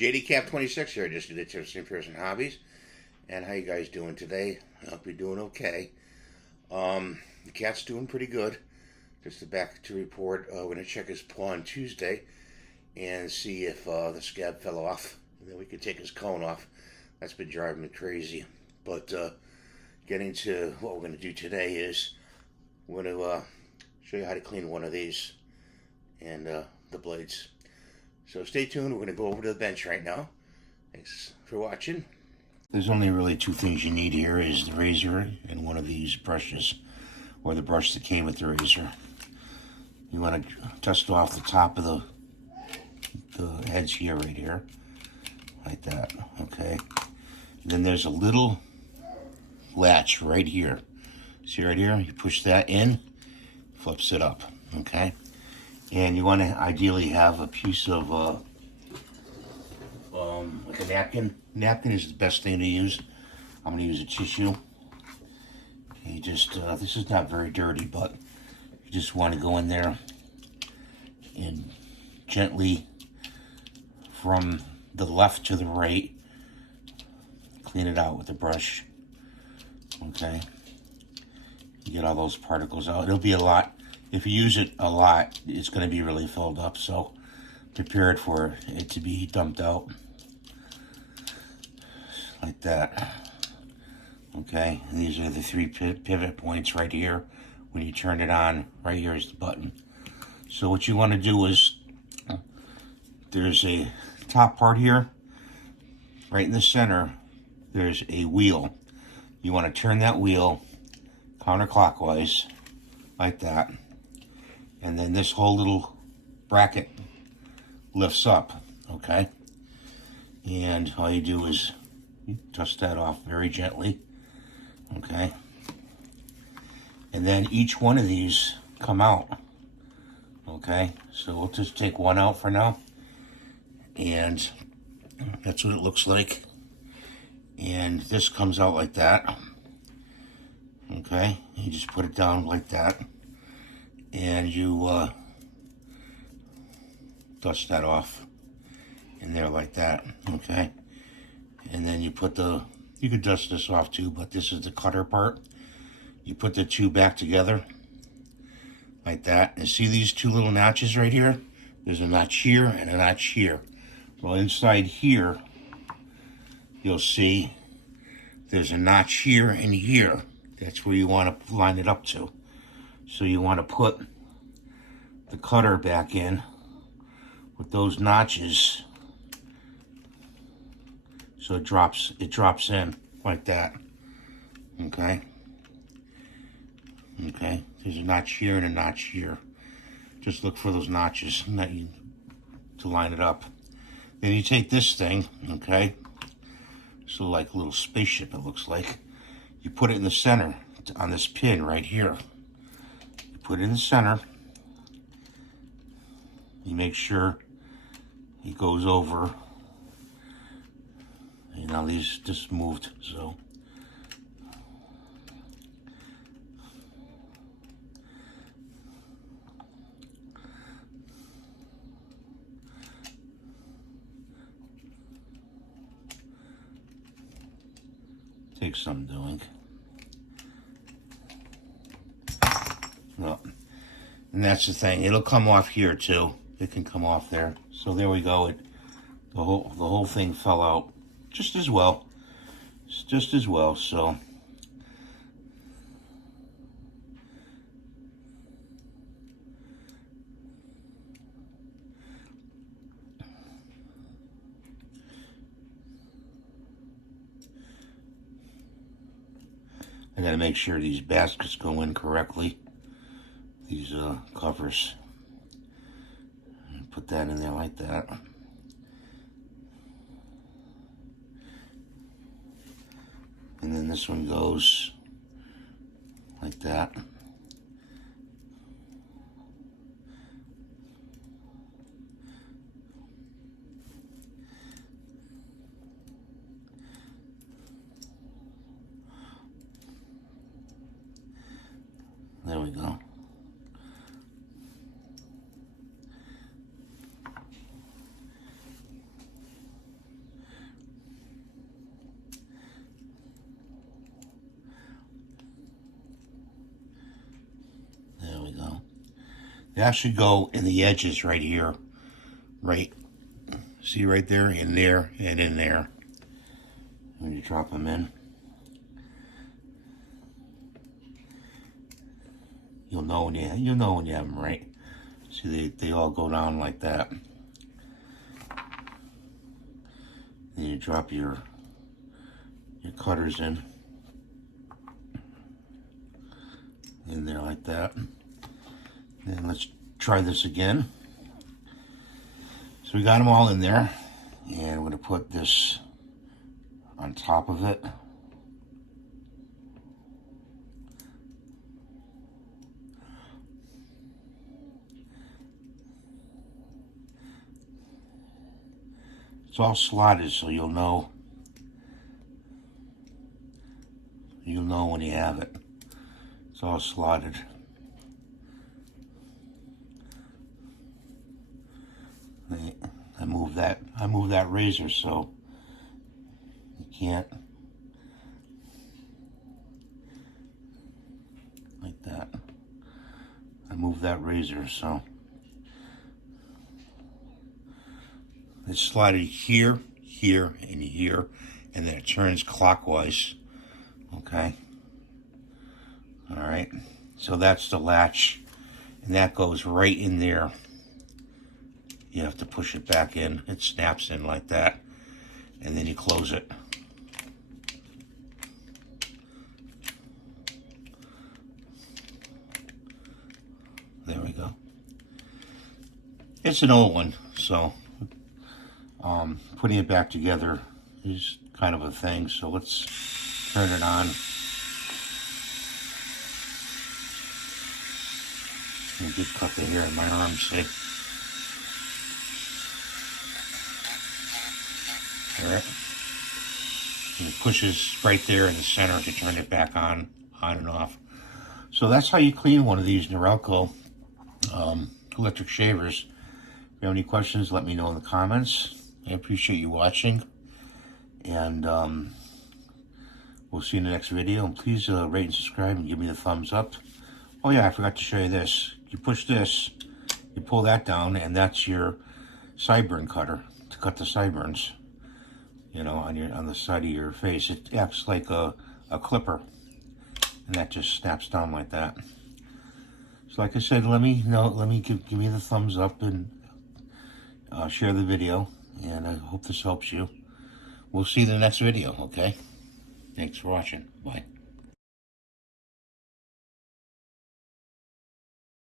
JDCap26 here. I just did the Tips in Person Hobbies. And how you guys doing today? I hope you're doing okay. The cat's doing pretty good. Just back to report. We're going to check his paw on Tuesday and see if the scab fell off. And then we can take his cone off. That's been driving me crazy. But getting to what we're going to do today is we're going to show you how to clean one of these and the blades. So stay tuned. We're going to go over to the bench right now. Thanks for watching. There's only really two things you need here is the razor and one of these brushes, or the brush that came with the razor. You want to dust off the top of the heads here, right here, like that, okay? Then there's a little latch right here. See right here? You push that in, flips it up, okay? And you want to ideally have a piece of like a napkin. Napkin is the best thing to use. I'm going to use a tissue. You just, this is not very dirty, but you just want to go in there and gently from the left to the right, clean it out with the brush. Okay. You get all those particles out. It'll be a lot. If you use it a lot, it's going to be really filled up, so prepare it for it to be dumped out. Like that. Okay, and these are the three pivot points right here. When you turn it on, right here is the button. So what you want to do is, there's a top part here. Right in the center, there's a wheel. You want to turn that wheel counterclockwise, like that. And then this whole little bracket lifts up, okay? And all you do is dust that off very gently, okay? And then each one of these come out, okay? So we'll just take one out for now. And that's what it looks like. And this comes out like that, okay? You just put it down like that. And you dust that off in there like that, okay? And then you put you could dust this off too, but this is the cutter part. You put the two back together like that. And see these two little notches right here? There's a notch here and a notch here. Well, inside here, you'll see there's a notch here and here. That's where you want to line it up to. So you want to put the cutter back in with those notches so it drops in like that. Okay. Okay. There's a notch here and a notch here. Just look for those notches to line it up. Then you take this thing, okay? So like a little spaceship it looks like. You put it in the center on this pin right here. You put it in the center. You make sure it goes over. You know, these just moved, so. Takes some doing. Well, and that's the thing. It'll come off here too. It can come off there. So there we go. The whole thing fell out just as well. Just as well. So I gotta make sure these baskets go in correctly. These covers. Put that in there like that. And then this one goes like that. There we go. They actually go in the edges right here. Right. See right there, in there, and in there. When you drop them in, you'll know when you have them right. See, they all go down like that. Then you drop your cutters in there like that. And let's try this again. So we got them all in there, and we're going to put this on top of it. It's all slotted, so you'll know when you have it. It's all slotted. I moved that razor so you can't, like that. I moved that razor so it's slotted here, here, and here, and then it turns clockwise. Okay. All right. So that's the latch, and that goes right in there. You have to push it back in. It snaps in like that, and then you close it. There we go. It's an old one, so putting it back together is kind of a thing. So let's turn it on. I just cut the hair in my arm, see? All right. And it pushes right there in the center to turn it back on and off. So that's how you clean one of these Norelco electric shavers. If you have any questions, let me know in the comments. I appreciate you watching, and we'll see you in the next video. And please rate and subscribe and give me the thumbs up. Oh yeah, I forgot to show you this. You push this, you pull that down, and that's your sideburn cutter to cut the sideburns. You know, on the side of your face. It acts like a clipper, and that just snaps down like that. So like I said, let me give me the thumbs up and share the video, and I hope this helps you. We'll see you in the next video, okay? Thanks for watching. Bye.